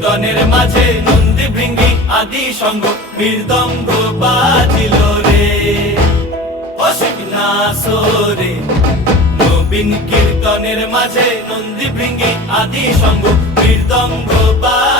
কীর্তনের মাঝে নন্দী ভৃঙ্গি আদি সঙ্গ মৃদঙ্গ বাজিল রে অসিক নাসরে নবীন কীর্তনের মাঝে নন্দী ভৃঙ্গি আদি সঙ্গ মৃদঙ্গ বাজিল